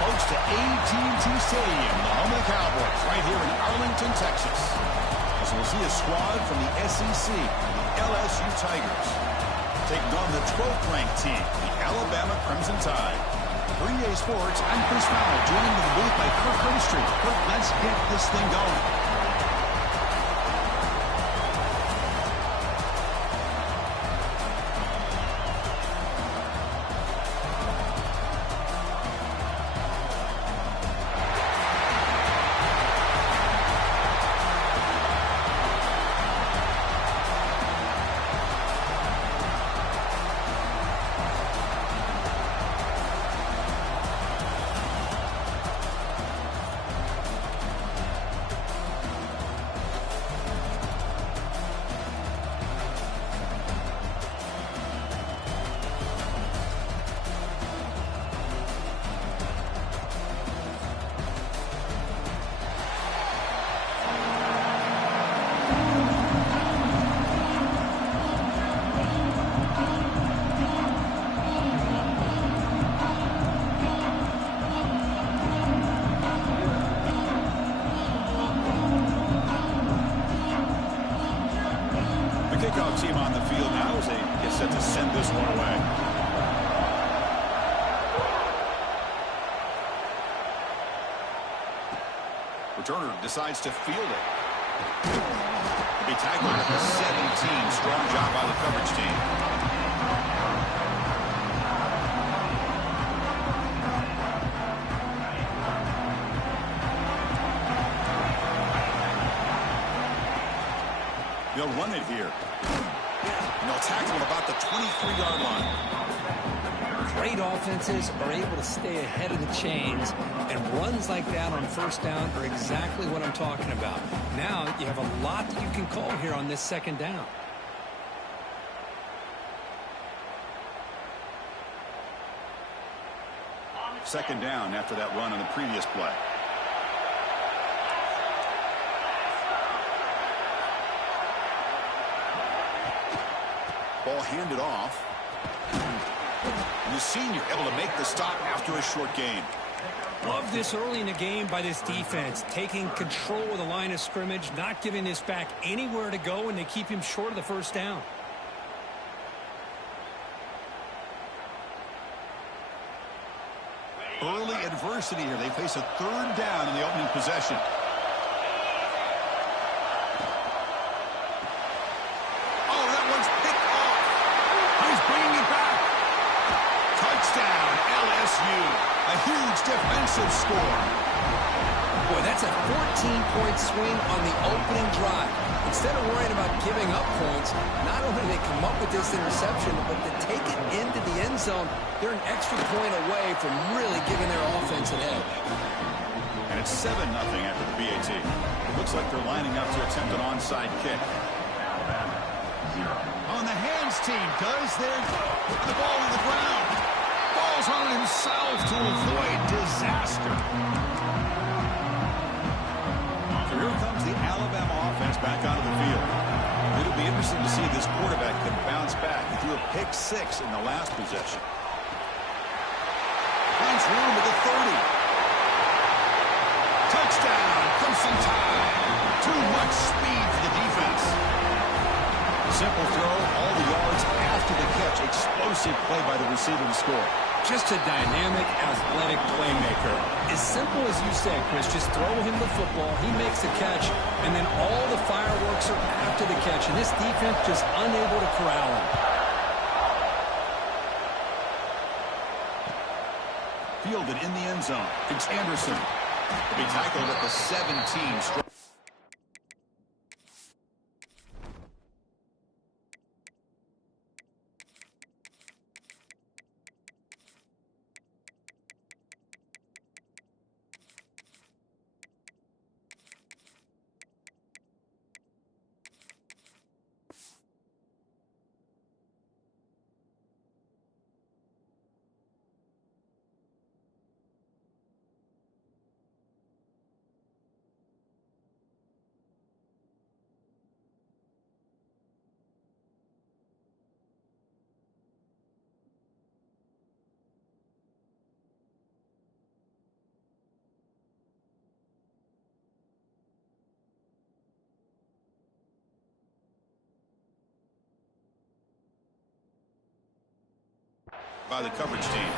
folks, to AT&T Stadium, the home of the Cowboys, right here in Arlington, Texas. As we'll see a squad from the SEC, the LSU Tigers, taking on the 12th-ranked team, the Alabama Crimson Tide. For EA Sports, I'm Chris Fowler, joined in the booth by Kirk Herbstreit. Kirk, let's get this thing going. Kickoff team on the field now as they get set to send this one away. Returner decides to field it. To be tackled at the 17. Strong job by the coverage team. They'll run it here. And they'll tackle him about the 23-yard line. Great offenses are able to stay ahead of the chains, and runs like that on first down are exactly what I'm talking about. Now you have a lot that you can call here on this second down. Second down after that run on the previous play. Ball handed off. And the senior able to make the stop after a short gain. Love this early in the game by this defense, taking control of the line of scrimmage, not giving this back anywhere to go, and they keep him short of the first down. Early adversity here. They face a third down in the opening possession. A huge defensive score. Boy, that's a 14-point swing on the opening drive. Instead of worrying about giving up points, not only do they come up with this interception, but to take it into the end zone, they're an extra point away from really giving their offense an edge. And it's 7-0 after the BAT. It looks like they're lining up to attempt an onside kick. On the hands team does the ball to the ground. Falls on it himself to avoid disaster. So here comes the Alabama offense back onto the field. It'll be interesting to see if this quarterback can bounce back. He threw a pick 6 in the last possession. Finds room at the 30. Touchdown, Crimson Tide. Too much speed for the defense. Simple throw, all the yards after the catch. Explosive play by the receiver to score. Just a dynamic, athletic playmaker. As simple as you say, Chris, just throw him the football, he makes the catch, and then all the fireworks are after the catch, and this defense just unable to corral him. Fielded in the end zone. It's Anderson. To be tackled at the 17. by the coverage team.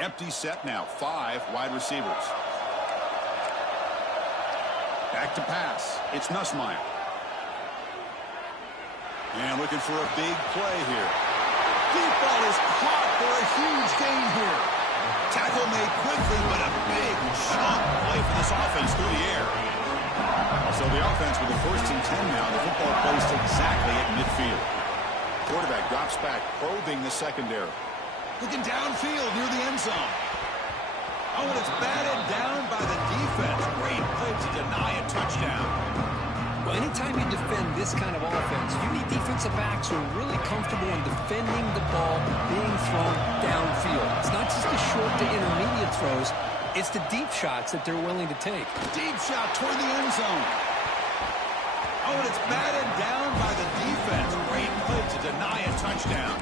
Empty set now. 5 wide receivers. Back to pass. It's Nussmeier. And looking for a big play here. Deep ball is caught for a huge gain here. Tackle made quickly, but a big chunk play for this offense through the air. So the offense with the 1st and 10 now. The football placed exactly at midfield. Quarterback drops back, probing the secondary. Looking downfield near the end zone. Oh, and it's batted down by the defense. Great play to deny a touchdown. Well, anytime you defend this kind of offense, you need defensive backs who are really comfortable in defending the ball being thrown downfield. It's not just the short to intermediate throws. It's the deep shots that they're willing to take. Deep shot toward the end zone. Oh, and it's batted down by the defense. Great play to deny a touchdown.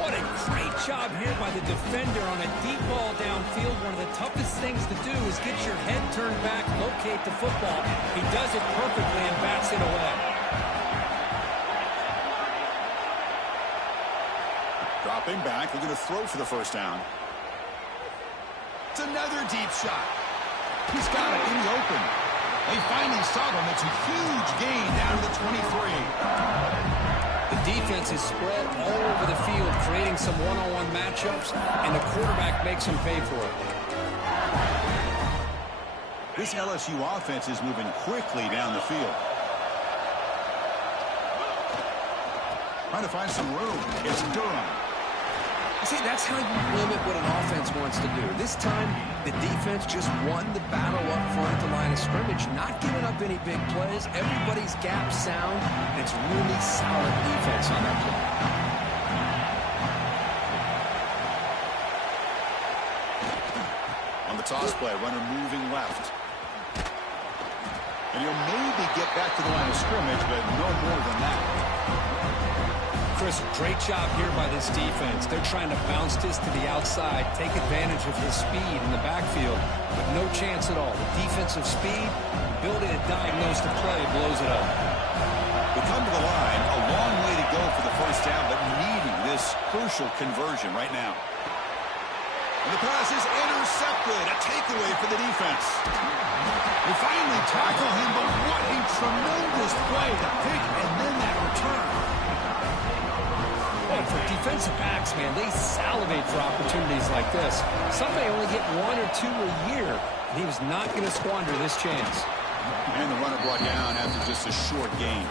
What a great job here by the defender on a deep ball downfield. One of the toughest things to do is get your head turned back, locate the football. He does it perfectly and bats it away. Dropping back, they're going to throw for the 1st down. It's another deep shot. He's got it in the open. They finally stop him. It's a huge gain down to the 23. The defense is spread all over the field, creating some one-on-one matchups, and the quarterback makes them pay for it. This LSU offense is moving quickly down the field. Trying to find some room. It's Durham. See, that's how you limit what an offense wants to do. This time, the defense just won the battle up front at the line of scrimmage, not giving up any big plays. Everybody's gap sound, and it's really solid defense on that play. On the toss play, runner moving left. And he'll maybe get back to the line of scrimmage, but no more than that. Chris, great job here by this defense. They're trying to bounce this to the outside, take advantage of his speed in the backfield, but no chance at all. The defensive speed, ability to diagnose the play, blows it up. We come to the line, a long way to go for the 1st down, but needing this crucial conversion right now. And the pass is intercepted, a takeaway for the defense. They finally tackle him, but what a tremendous play, the pick and then that return. Well, for defensive backs, man, they salivate for opportunities like this. Some may only get 1 or 2 a year, and he was not going to squander this chance. And the runner brought down after just a short gain.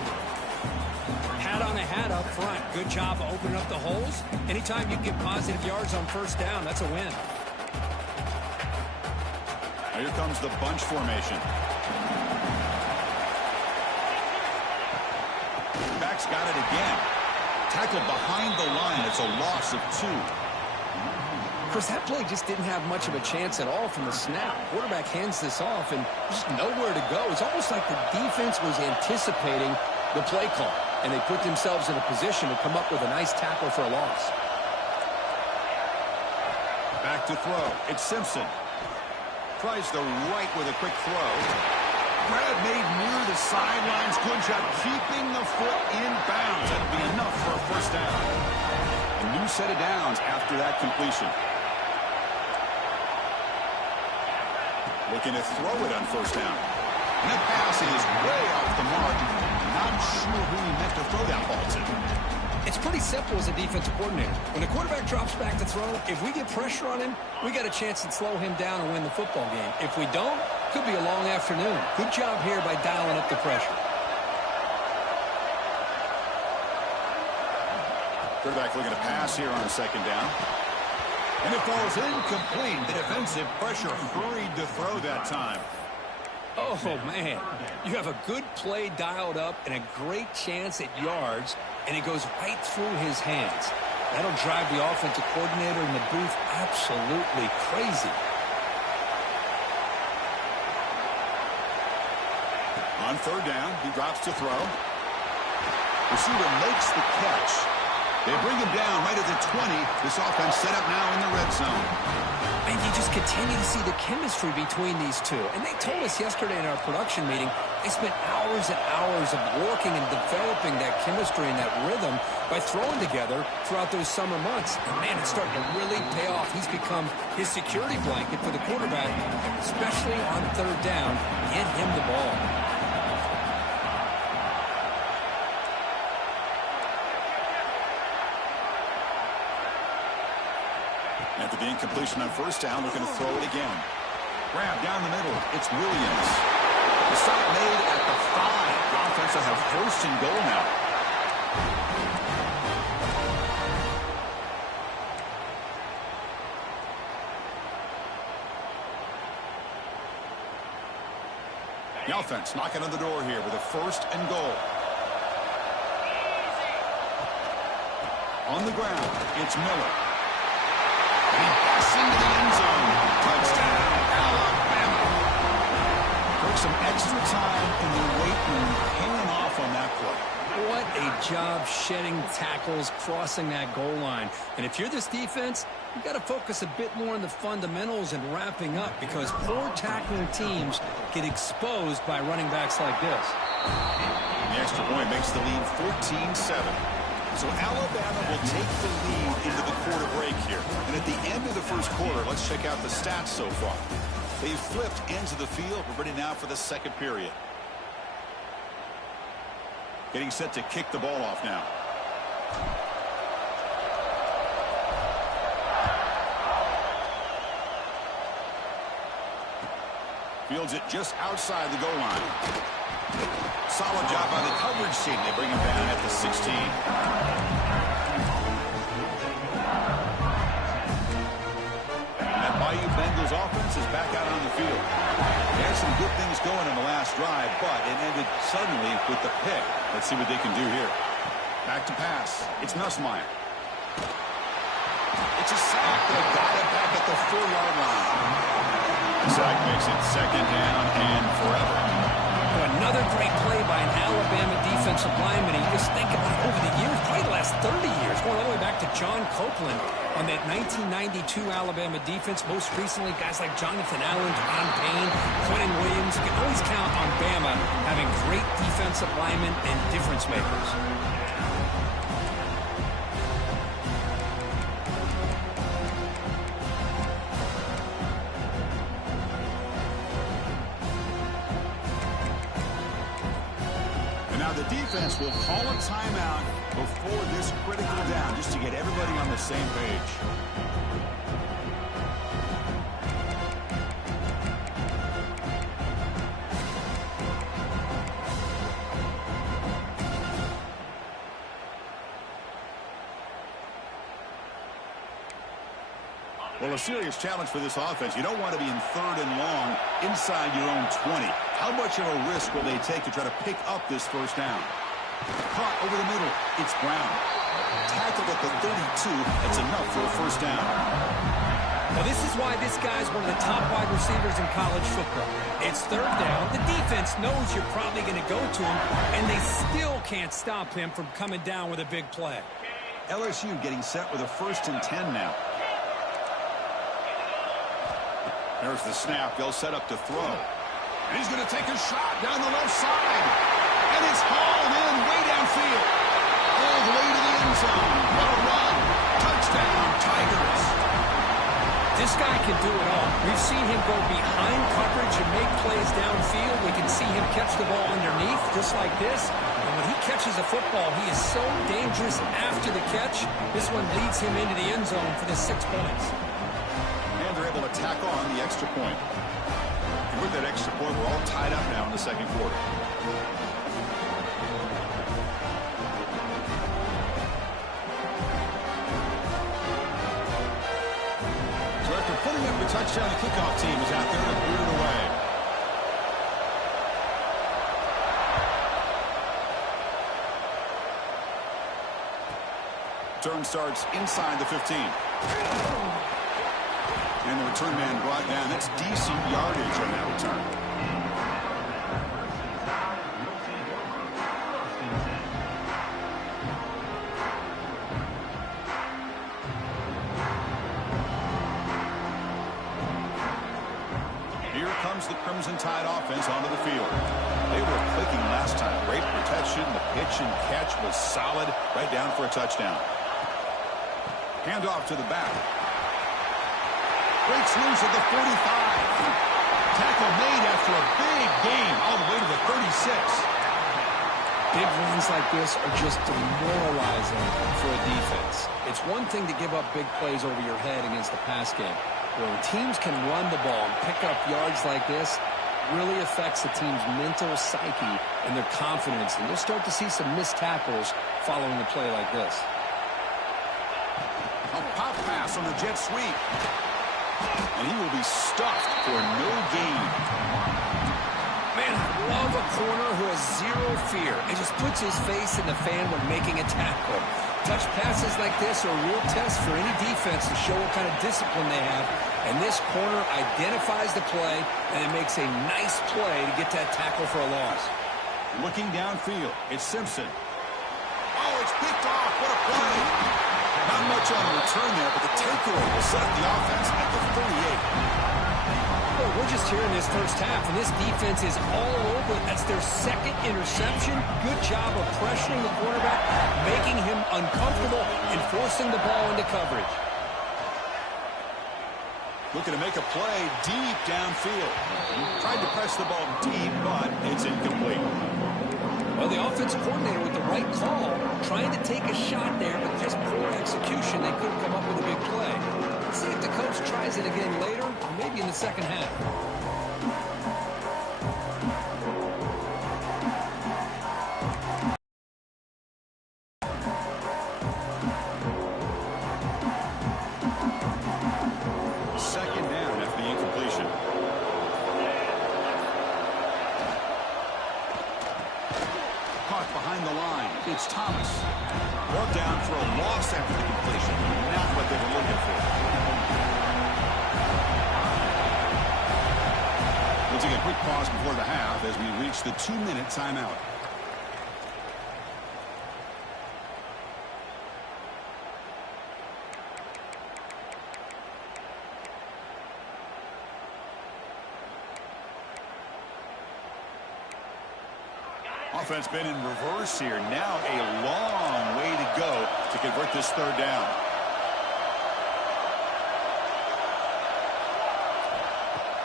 Hat on a hat up front. Good job opening up the holes. Anytime you get positive yards on 1st down, that's a win. Now here comes the bunch formation. Back's got it again. Tackled behind the line. It's a loss of 2. Chris, that play just didn't have much of a chance at all from the snap. Quarterback hands this off and just nowhere to go. It's almost like the defense was anticipating the play call, and they put themselves in a position to come up with a nice tackle for a loss. Back to throw. It's Simpson. Tries the right with a quick throw. Grab made near the sidelines. Good job keeping the foot in bounds. That'll be enough for a 1st down. A new set of downs after that completion. Looking to throw it on 1st down. And that pass is way off the mark. Not sure who he meant to throw that ball to. It's pretty simple as a defensive coordinator. When the quarterback drops back to throw, if we get pressure on him, we got a chance to slow him down and win the football game. If we don't, could be a long afternoon. Good job here by dialing up the pressure. Quarterback looking to pass here on 2nd down. And it falls incomplete. The defensive pressure hurried to throw that time. Oh, man. You have a good play dialed up and a great chance at yards, and it goes right through his hands. That'll drive the offensive coordinator in the booth absolutely crazy. On 3rd down, he drops to throw. Receiver makes the catch. They bring him down right at the 20. This offense set up now in the red zone. And you just continue to see the chemistry between these two. And they told us yesterday in our production meeting, they spent hours and hours of working and developing that chemistry and that rhythm by throwing together throughout those summer months. And, man, it's starting to really pay off. He's become his security blanket for the quarterback, especially on third down. Get him the ball. After the incompletion on first down, looking to throw it again. Grab down the middle. It's Williams. The stop made at the 5. The offense will have first and goal now. The offense knocking on the door here with a first and goal. On the ground, it's Miller. He busts into the end zone. Touchdown, Alabama. Took some extra time in the weight room paying off on that play. What a job shedding tackles, crossing that goal line. And if you're this defense, you've got to focus a bit more on the fundamentals and wrapping up, because poor tackling teams get exposed by running backs like this. The extra point makes the lead 14-7. So Alabama will take the lead into the quarter break here. And at the end of the first quarter, let's check out the stats so far. They've flipped ends of the field. We're ready now for the second period. Getting set to kick the ball off now. Fields it just outside the goal line. Solid job by the coverage team. They bring him down at the 16. That Bayou Bengals offense is back out on the field. They had some good things going in the last drive, but it ended suddenly with the pick. Let's see what they can do here. Back to pass. It's Nussmeier. It's a sack. They got it back at the 4-yard line. The sack makes it second down and forever. Another great play by an Alabama defensive lineman. You just think about over the years, probably the last 30 years, going all the way back to John Copeland on that 1992 Alabama defense. Most recently, guys like Jonathan Allen, John Payne, Quentin Williams. You can always count on Bama having great defensive linemen and difference makers. Defense will call a timeout before this critical down, just to get everybody on the same page. Well, a serious challenge for this offense. You don't want to be in third and long inside your own 20. How much of a risk will they take to try to pick up this first down? Caught over the middle. It's Brown. Tackled at the 32. That's enough for a first down. Now, this is why this guy's one of the top wide receivers in college football. It's third down. The defense knows you're probably going to go to him, and they still can't stop him from coming down with a big play. LSU getting set with a first and 10 now. There's the snap. They'll set up to throw. And he's going to take a shot down the left side. And it's hauled in way downfield. All the way to the end zone. What a run. Touchdown, Tigers. This guy can do it all. We've seen him go behind coverage and make plays downfield. We can see him catch the ball underneath, just like this. And when he catches a football, he is so dangerous after the catch. This one leads him into the end zone for the 6 points. And they're able to tack on the extra point. And with that extra point, we're all tied up now in the second quarter. So after putting up the touchdown, the kickoff team is out there to boot it away. Turn starts inside the 15. And the return man brought down. That's decent yardage on that return. Tide offense onto the field. They were clicking last time. Great protection. The pitch and catch was solid. Right down for a touchdown. Handoff to the back. Breaks loose at the 45. Tackle made after a big gain all the way to the 36. Big runs like this are just demoralizing for a defense. It's one thing to give up big plays over your head against the pass game. But when teams can run the ball and pick up yards like this, it really affects the team's mental psyche and their confidence. And you'll start to see some missed tackles following a play like this. A pop pass on the jet sweep. And he will be stuffed for no gain. Man, I love a corner who has zero fear and just puts his face in the fan when making a tackle. Touch passes like this are a real test for any defense to show what kind of discipline they have. And this corner identifies the play, and it makes a nice play to get that tackle for a loss. Looking downfield, it's Simpson. Oh, it's picked off. What a play. Not much on the return there, but the takeaway will set up the offense at the 38. Well, we're just here in this first half, and this defense is all over. That's their second interception. Good job of pressuring the quarterback, making him uncomfortable, and forcing the ball into coverage. Looking to make a play deep downfield. Tried to press the ball deep, but it's incomplete. Well, the offensive coordinator with the right call, trying to take a shot there, but just poor execution. They couldn't come up with a big play. Let's see if the coach tries it again later, or maybe in the second half. Second down after the incompletion. Caught behind the line. It's Thomas. Brought down for a loss after the completion. Not what they were looking for. We'll take a quick pause before the half as we reach the 2-minute timeout. Offense been in reverse here. Now a long way to go to convert this third down.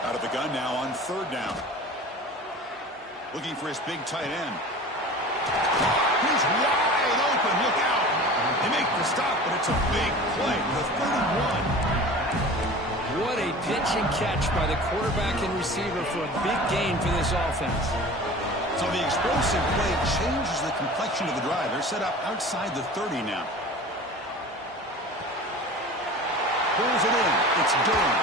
Out of the gun now on third down. Looking for his big tight end. He's wide open. Look out. They make the stop, but it's a big play. The 31. What a pitch and catch by the quarterback and receiver for a big gain for this offense. So the explosive play changes the complexion of the drive. They're set up outside the 30 now. Pulls it in. It's Durham.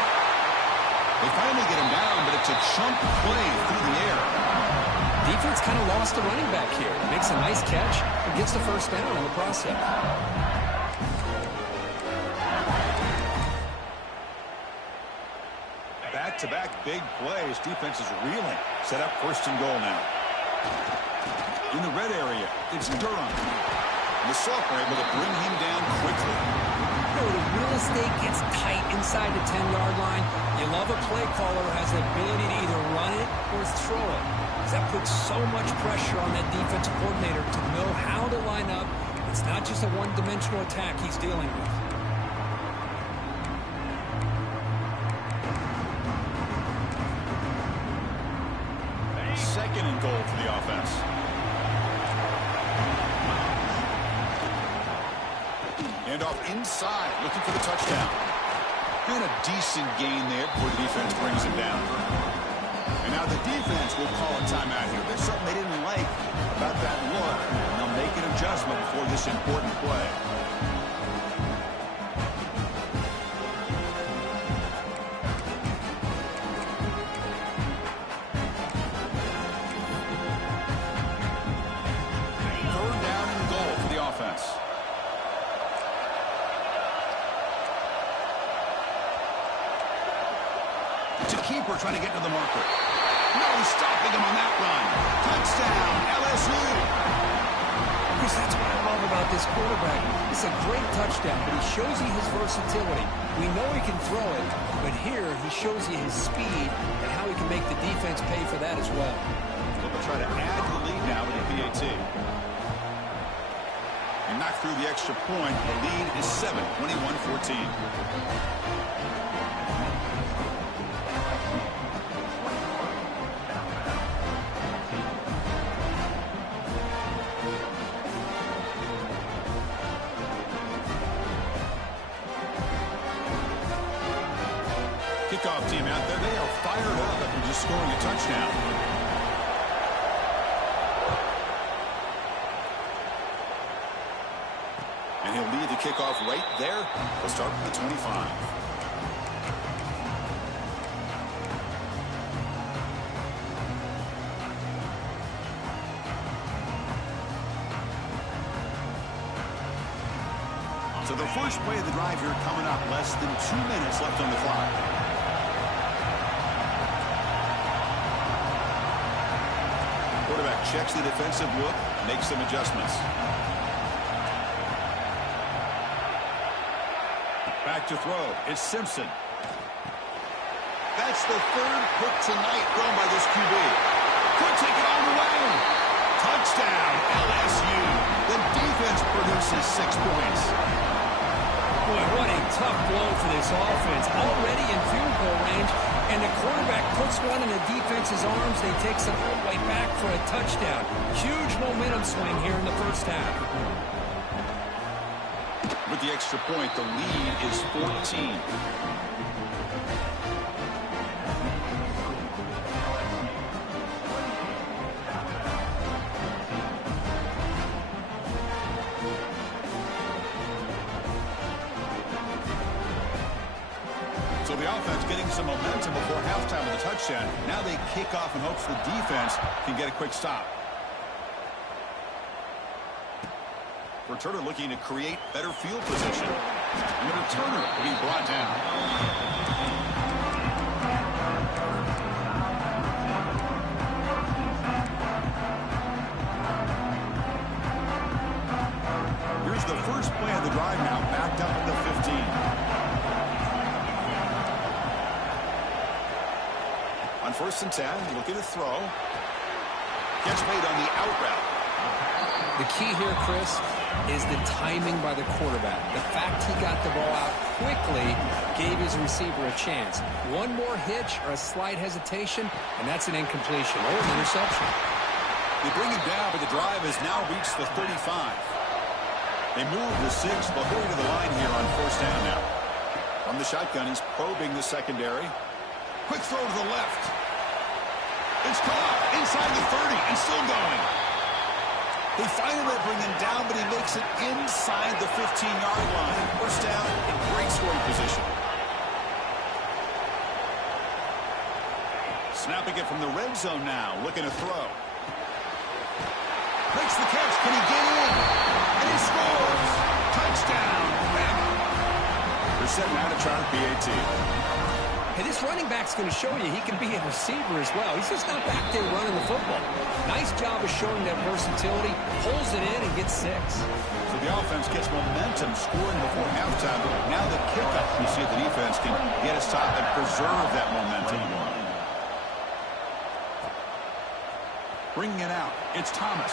They finally get him down, but it's a chunk play through the air. Defense kind of lost the running back here. Makes a nice catch and gets the first down in the process. Back-to-back big plays. Defense is reeling. Set up first and goal now. In the red area, it's Durham. The sophomore able to bring him down quickly. The real estate gets tight inside the 10-yard line. You love a play caller who has the ability to either run it or throw it. Because that puts so much pressure on that defensive coordinator to know how to line up. It's not just a one-dimensional attack he's dealing with. Second and goal for the offense. And off inside, looking for the touchdown. And a decent gain there before the defense brings him down. And now the defense will call a timeout here. There's something they didn't like about that look. And they'll make an adjustment before this important play. Keeper trying to get to the marker. No stopping him on that run. Touchdown, LSU. Chris, that's what I love about this quarterback. It's a great touchdown, but he shows you his versatility. We know he can throw it, but here he shows you his speed and how he can make the defense pay for that as well. They'll try to add to the lead now with the PAT. And knock through the extra point. The lead is 7, 21-14. Kickoff team out there. They are fired up after just scoring a touchdown. And he'll lead the kickoff right there. We'll start from the 25. So the first play of the drive here coming up. Less than 2 minutes left on the clock. Quarterback checks the defensive look, makes some adjustments. Back to throw. It's Simpson. That's the third pick tonight thrown by this QB. Could take it all the way. Touchdown, LSU. The defense produces 6 points. Boy, what a tough blow for this offense. Already in field goal range, and the quarterback puts one in the defense's arms. They take some all the way back for a touchdown. Huge momentum swing here in the first half. With the extra point, the lead is 14. So the offense getting some momentum before halftime with a touchdown. Now they kick off in hopes the defense can get a quick stop. Returner looking to create better field position. And the returner will be brought down. Here's the first play of the drive now, backed up at the 15. On 1st and 10, looking to throw. Gets made on the out route. The key here, Chris, is the timing by the quarterback. The fact he got the ball out quickly gave his receiver a chance. One more hitch or a slight hesitation, and that's an incompletion or an interception. They bring him down, but the drive has now reached the 35. They move the 6. They'll hurry to the line here on 1st down now. From the shotgun, he's probing the secondary. Quick throw to the left. It's caught inside the 30 and still going. They finally bring him down, but he makes it inside the 15-yard line. 1st down in great scoring position. Snapping it from the red zone now, looking to throw. Makes the catch. Can he get in? And he scores. Touchdown. They're setting out to try the PAT. Hey, this running back's going to show you he can be a receiver as well. He's just not back there running the football. Nice job of showing that versatility, pulls it in and gets 6. So the offense gets momentum, scoring before halftime. Now the kickoff. You see if the defense can get a stop and preserve that momentum. Bringing it out, it's Thomas.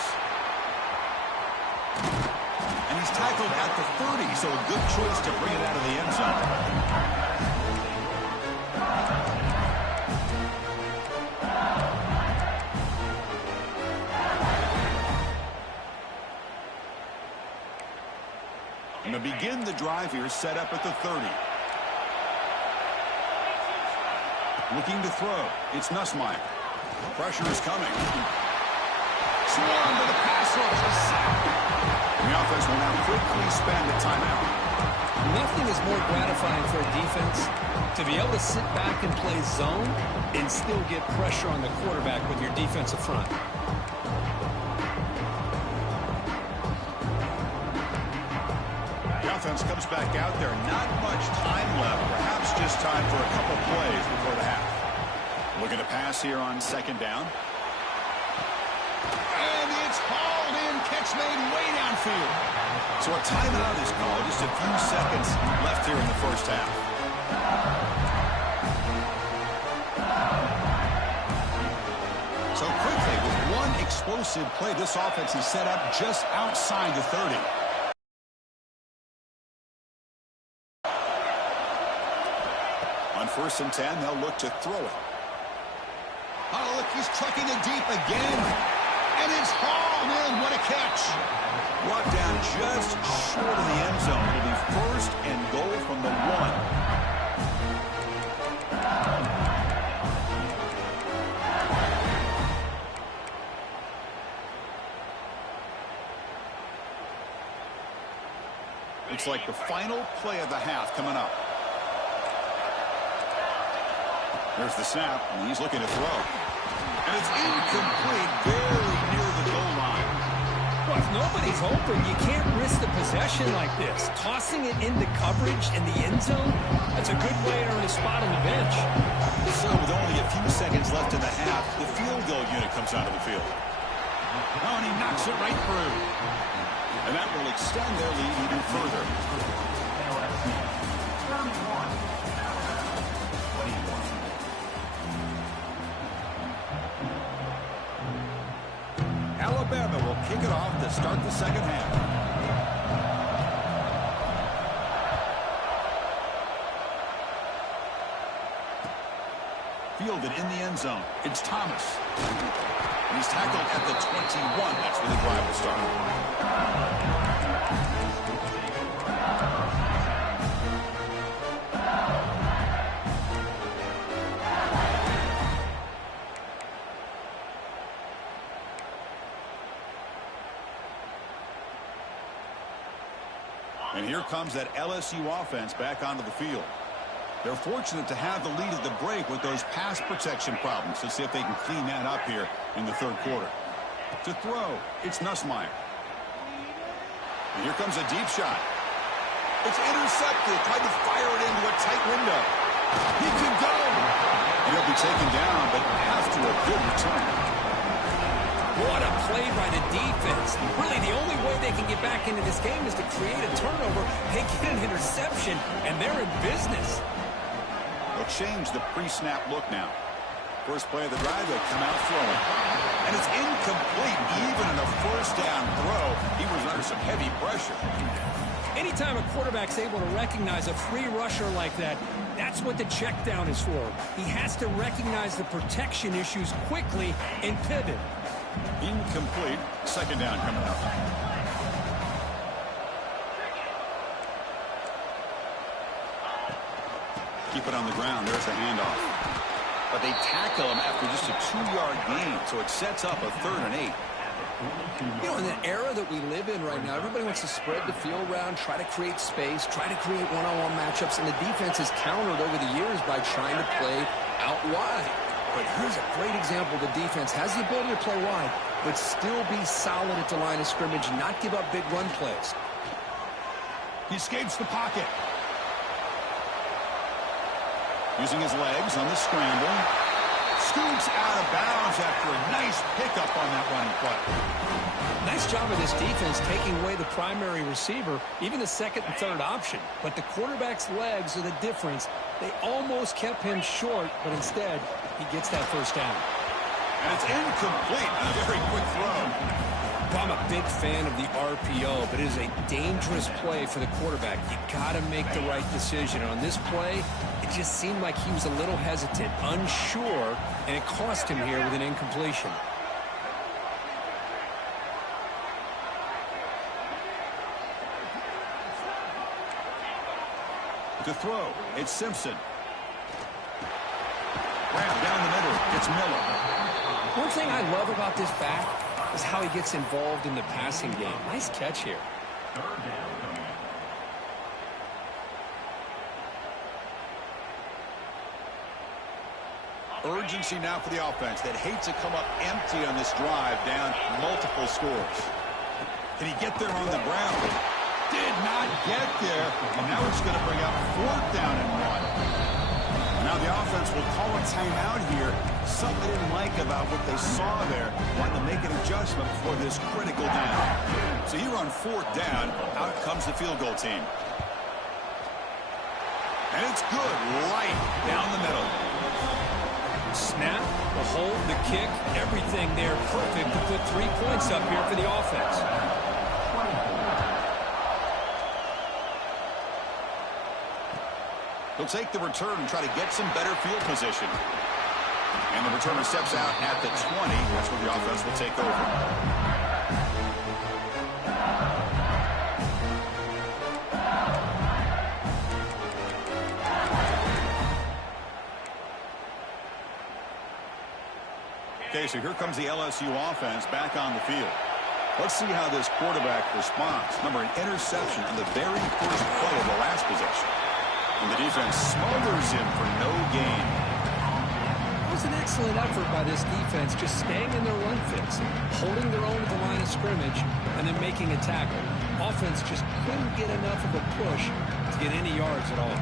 And he's tackled at the 30, so a good choice to bring it out of the end zone. And to begin the drive here, set up at the 30. Looking to throw. It's Nussmeier. Pressure is coming. Swarm to the pass rush. A sack. The offense will now quickly spend the timeout. Nothing is more gratifying for a defense to be able to sit back and play zone and still get pressure on the quarterback with your defensive front. The offense comes back out there. Not much time left. Perhaps just time for a couple plays before the half. Looking to pass here on 2nd down. And it's hauled in. Catch made way downfield. So a timeout is called. Just a few seconds left here in the first half. So quickly, with one explosive play, this offense is set up just outside the 30. On 1st and 10, they'll look to throw it. Oh, look, he's trucking it deep again. And it's hauled in. What a catch. Brought down just short of the end zone. It'll be 1st and goal from the 1. Looks like the final play of the half coming up. There's the snap, and he's looking to throw. And it's incomplete, barely near the goal line. Well, if nobody's open, you can't risk the possession like this. Tossing it into coverage in the end zone, that's a good way to earn a spot on the bench. So with only a few seconds left in the half, the field goal unit comes out of the field. Oh, and he knocks it right through. And that will extend their lead even further. Alabama will kick it off to start the second half. Fielded in the end zone. It's Thomas. And he's tackled at the 21. That's where the drive will start. And here comes that LSU offense back onto the field. They're fortunate to have the lead at the break with those pass protection problems. Let's see if they can clean that up here in the 3rd quarter. To throw, it's Nussmeier. And here comes a deep shot. It's intercepted. Tried to fire it into a tight window. He can go. And he'll be taken down, but after a good return. What a play by the defense. Really, the only way they can get back into this game is to create a turnover. They get an interception, and they're in business. They'll change the pre-snap look now. First play of the drive, they come out throwing. And it's incomplete, even in a 1st down throw. He was under some heavy pressure. Anytime a quarterback's able to recognize a free rusher like that, that's what the check down is for. He has to recognize the protection issues quickly and pivot. Incomplete. 2nd down coming up. Keep it on the ground. There's the handoff. But they tackle him after just a 2-yard gain, so it sets up a 3rd and 8. You know, in the era that we live in right now, everybody wants to spread the field around, try to create space, try to create one-on-one matchups, and the defense has countered over the years by trying to play out wide. But here's a great example. The defense has the ability to play wide, but still be solid at the line of scrimmage, not give up big run plays. He escapes the pocket. Using his legs on the scramble. Scoots out of bounds after a nice pickup on that running play. Nice job of this defense taking away the primary receiver, even the 2nd and 3rd option. But the quarterback's legs are the difference. They almost kept him short, but instead, he gets that 1st down. And it's incomplete. A very quick throw. I'm a big fan of the RPO, but it is a dangerous play for the quarterback. You got to make the right decision. On this play, it just seemed like he was a little hesitant, unsure, and it cost him here with an incompletion. To throw, it's Simpson. Grab down the middle, it's Miller. One thing I love about this back is how he gets involved in the passing game. Nice catch here. Urgency now for the offense that hates to come up empty on this drive, down multiple scores. Can he get there on the ground? Did not get there, and now it's going to bring up 4th down and 1. Now the offense will call a timeout here. Something they didn't like about what they saw there. Wanted to make an adjustment for this critical down. So here on 4th down, out comes the field goal team. And it's good right down the middle. Snap, the hold, the kick, everything there perfect to put 3 points up here for the offense. He'll take the return and try to get some better field position. And the returner steps out at the 20. That's where the offense will take over. Okay, so here comes the LSU offense back on the field. Let's see how this quarterback responds. Remember, an interception on the very first play of the last possession. And the defense smothers him for no gain. It was an excellent effort by this defense, just staying in their run fits, holding their own at the line of scrimmage, and then making a tackle. Offense just couldn't get enough of a push to get any yards at all.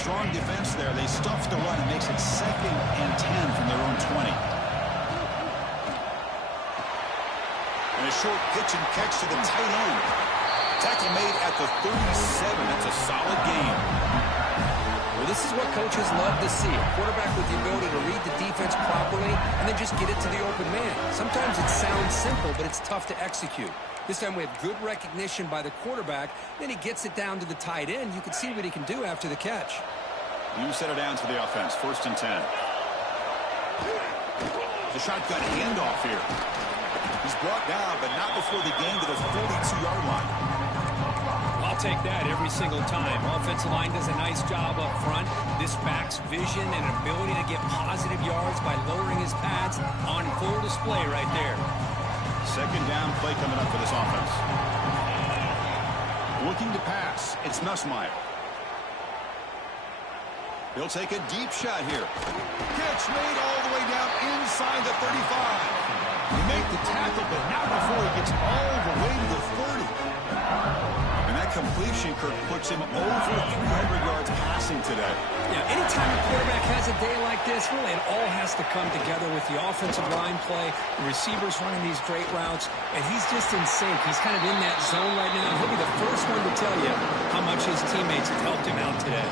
Strong defense there. They stuff the run and makes it 2nd and 10 from their own 20. And a short pitch and catch to the tight end. Tackle made at the 37. That's a solid gain. Well, this is what coaches love to see. A quarterback with the ability to read the defense properly and then just get it to the open man. Sometimes it sounds simple, but it's tough to execute. This time we have good recognition by the quarterback. Then he gets it down to the tight end. You can see what he can do after the catch. You set it down to the offense. 1st and 10. The shotgun handoff here. He's brought down, but not before the gain to the 42-yard line. I'll take that every single time. Offensive line does a nice job up front. This back's vision and ability to get positive yards by lowering his pads on full display right there. 2nd down play coming up for this offense. Looking to pass. It's Nussmeier. He'll take a deep shot here. Catch made all the way down inside the 35. He made the tackle, but not before he gets all the way to the 30. And that completion, Kirk, puts him over 300 yards passing today. Yeah, anytime a quarterback has a day like this, really it all has to come together with the offensive line play, the receivers running these great routes, and he's just in sync. He's kind of in that zone right now. He'll be the first one to tell you how much his teammates have helped him out today.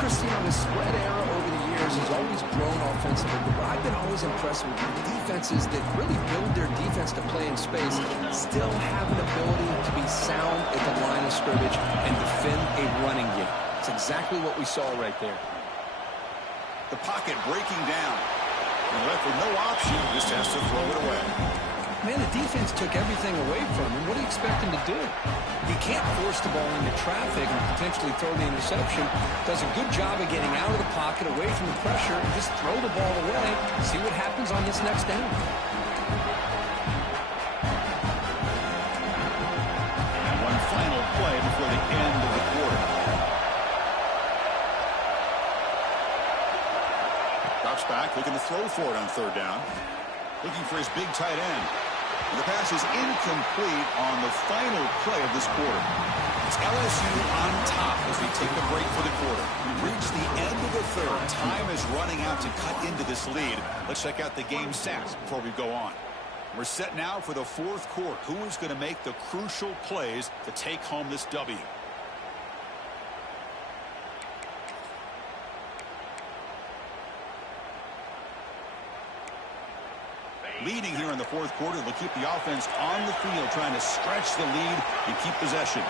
Christian, the spread era over the years has always grown offensively, but I've been always impressed with defenses that really build their defense to play in space, still have an ability to be sound at the line of scrimmage and defend a running game. It's exactly what we saw right there. The pocket breaking down. And left with no option, just has to throw it away. Man, the defense took everything away from him. What do you expect him to do? You can't force the ball into traffic and potentially throw the interception. Does a good job of getting out of the pocket, away from the pressure, and just throw the ball away. See what happens on this next down. And one final play before the end of the quarter. Drops back, looking to throw for it on 3rd down. Looking for his big tight end. And the pass is incomplete on the final play of this quarter. It's LSU on top as we take a break for the quarter. We've reached the end of the 3rd. Time is running out to cut into this lead. Let's check out the game stats before we go on. We're set now for the 4th quarter. Who is going to make the crucial plays to take home this W? Leading here in the 4th quarter, they'll keep the offense on the field, trying to stretch the lead and keep possession.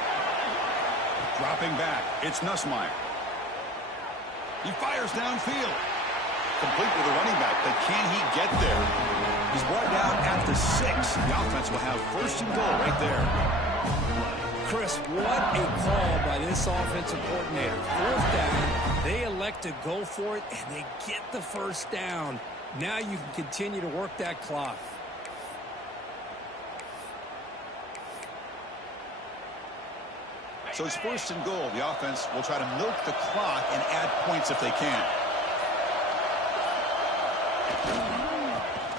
Dropping back, it's Nussmeier. He fires downfield. Complete with a running back, but can he get there? He's brought down at the 6. The offense will have 1st and goal right there. Chris, what a call by this offensive coordinator. 4th down, they elect to go for it, and they get the 1st down. Now you can continue to work that clock. So it's 1st and goal. The offense will try to milk the clock and add points if they can.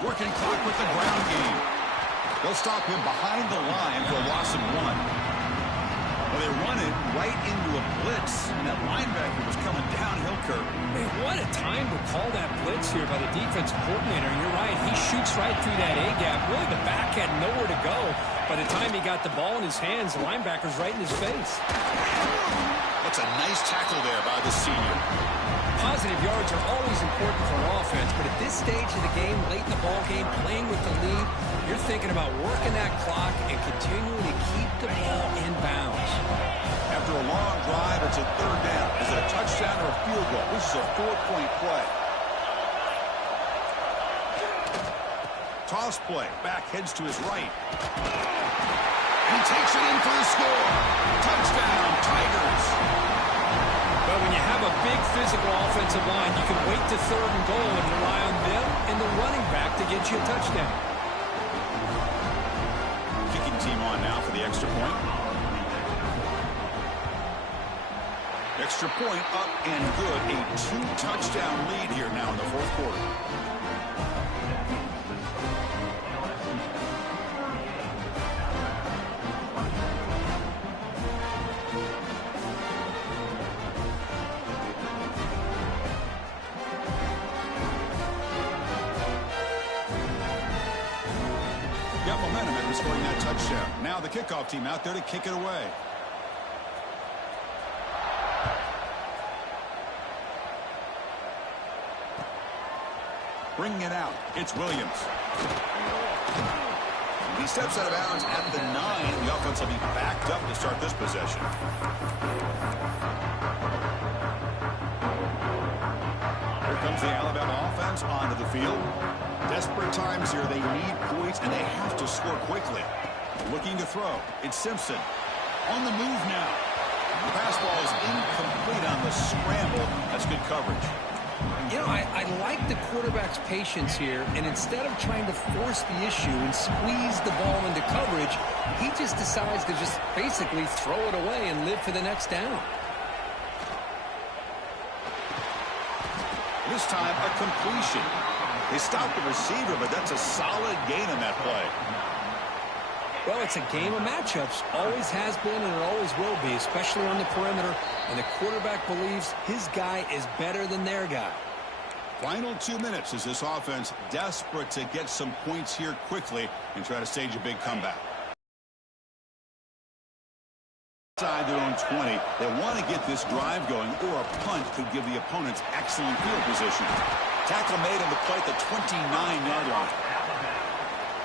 Working clock with the ground game. They'll stop him behind the line for a loss of 1. Well, They run it right into a blitz, and that linebacker was coming downhill, Kurt. Man, what a time to call that blitz here by the defensive coordinator. You're right. He shoots right through that A-gap. Really, the back had nowhere to go. By the time he got the ball in his hands, the linebacker's right in his face. That's a nice tackle there by the senior. Positive yards are always important for an offense, but at this stage of the game, late in the ball game, playing with the lead, you're thinking about working that clock and continuing to keep the ball in bounds. After a long drive, it's a third down. Is it a touchdown or a field goal? This is a 4-point play. Toss play. Back heads to his right. And he takes it in for the score. Touchdown, Tigers. But when you have a big physical offensive line, you can wait to third and goal and rely on them and the running back to get you a touchdown. Kicking team on now for the extra point. Extra point up and good. A 2-touchdown lead here now in the fourth quarter. Got momentum after scoring that touchdown. Now the kickoff team out there to kick it away. Bringing it out, it's Williams. He steps out of bounds at the 9. The offense will be backed up to start this possession. Here comes the Alabama offense onto the field. Desperate times here. They need points, and they have to score quickly. Looking to throw. It's Simpson. On the move now. The pass ball is incomplete on the scramble. That's good coverage. You know, I like the quarterback's patience here, and instead of trying to force the issue and squeeze the ball into coverage, he just decides to just basically throw it away and live for the next down. This time, a completion. They stopped the receiver, but that's a solid gain on that play. Well, it's a game of matchups. Always has been, and it always will be, especially on the perimeter. And the quarterback believes his guy is better than their guy. Final 2 minutes as this offense desperate to get some points here quickly and try to stage a big comeback. Inside their own 20, they want to get this drive going, or a punt could give the opponents excellent field position. Tackle made on the play at the 29-yard line.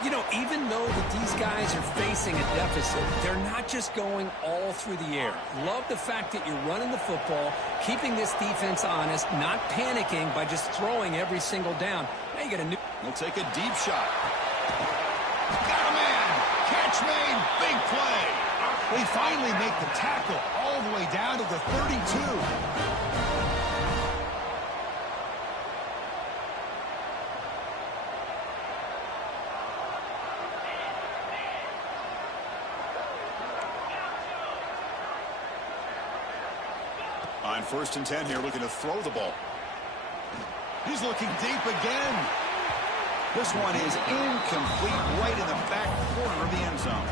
You know, even though that these guys are facing a deficit, they're not just going all through the air. Love the fact that you're running the football, keeping this defense honest, not panicking by just throwing every single down. Now you get a new... They'll take a deep shot. Got a man. Catch made. Big play. They finally make the tackle all the way down to the 32. On 1st and 10 here, looking to throw the ball. He's looking deep again. This one is incomplete, right in the back corner of the end zone.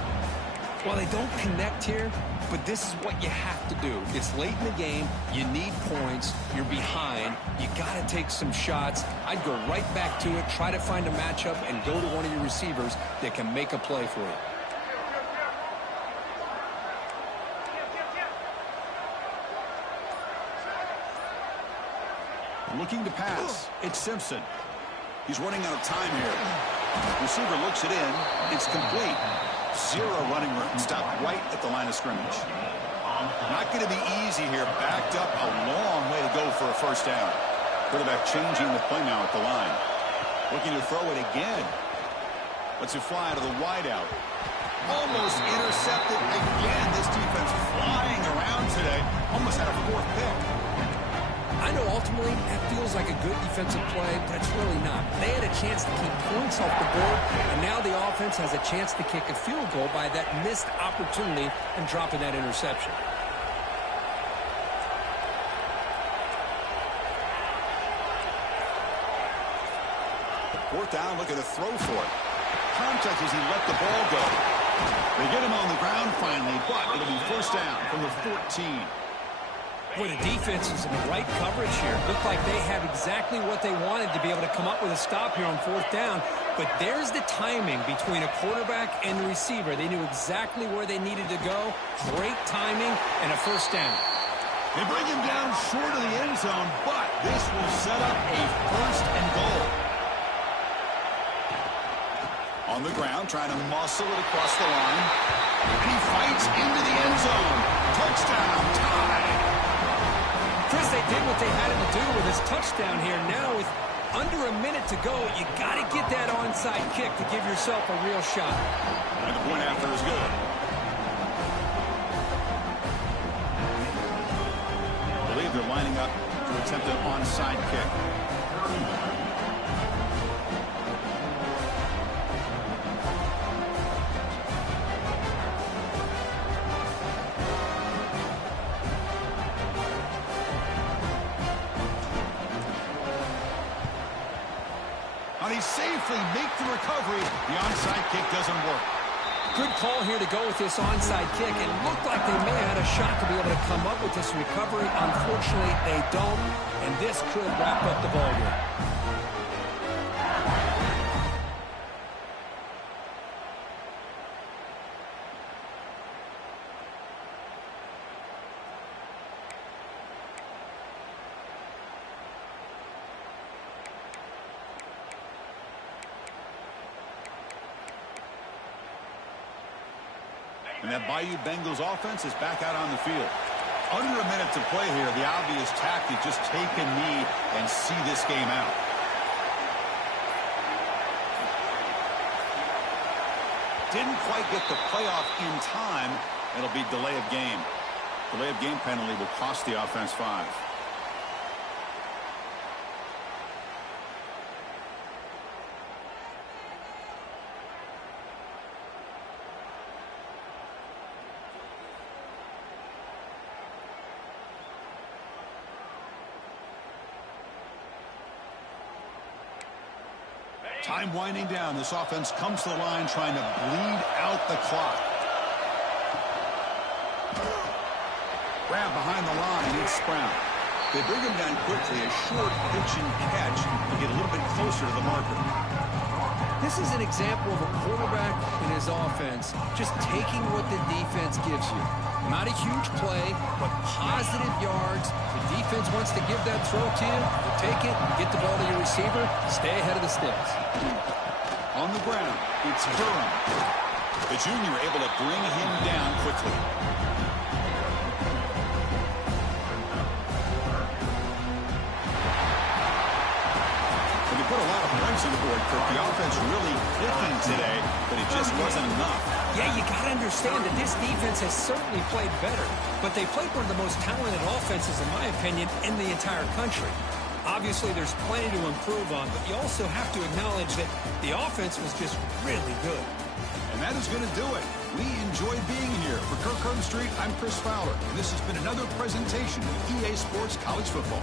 Well, they don't connect here, but this is what you have to do. It's late in the game. You need points. You're behind. You got to take some shots. I'd go right back to it, try to find a matchup, and go to one of your receivers that can make a play for you. Looking to pass. It's Simpson. He's running out of time here. Receiver looks it in. It's complete. 0 running room. Stopped right at the line of scrimmage. Not going to be easy here. Backed up a long way to go for a first down. Quarterback changing the play now at the line. Looking to throw it again. Lets it fly to the wideout. Almost intercepted again. This defense flying around today. Almost had a 4th pick. I know ultimately that feels like a good defensive play, but it's really not. They had a chance to keep points off the board, and now the offense has a chance to kick a field goal by that missed opportunity and dropping that interception. 4th down, looking to throw for it. Contact as he let the ball go. They get him on the ground finally, but it'll be 1st first down from the 14. Boy, the defense is in the right coverage here. Looked like they have exactly what they wanted to be able to come up with a stop here on fourth down. But there's the timing between a quarterback and the receiver. They knew exactly where they needed to go. Great timing and a first down. They bring him down short of the end zone, but this will set up a first and goal. On the ground, trying to muscle it across the line. And he fights into the end zone. Touchdown, tie. Chris, they did what they had to do with his touchdown here. Now with under a minute to go, you got to get that onside kick to give yourself a real shot. And the point after is good. I believe they're lining up to attempt an onside kick. He safely make the recovery. The onside kick doesn't work. Good call here to go with this onside kick. It looked like they may have had a shot to be able to come up with this recovery. Unfortunately, they don't, and this could wrap up the ballgame. And that Bayou Bengals offense is back out on the field. Under a minute to play here, the obvious tactic, just take a knee and see this game out. Didn't quite get the playoff in time. It'll be delay of game. Delay of game penalty will cost the offense 5. Time winding down. This offense comes to the line trying to bleed out the clock. Grab behind the line. It's Brown. They bring him down quickly. A short pitch and catch to get a little bit closer to the marker. This is an example of a quarterback in his offense just taking what the defense gives you. Not a huge play, but positive yards. The defense wants to give that throw to you. You take it, get the ball to your receiver, stay ahead of the sticks. On the ground, it's Durham. The junior able to bring him down quickly. And they put a lot of points on the board, Kirk. The offense really clicking today, but it just wasn't enough. Yeah, you got to understand that this defense has certainly played better, but they played one of the most talented offenses, in my opinion, in the entire country. Obviously, there's plenty to improve on, but you also have to acknowledge that the offense was just really good. And that is going to do it. We enjoyed being here. For Kirk Street, I'm Chris Fowler, and this has been another presentation of EA Sports College Football.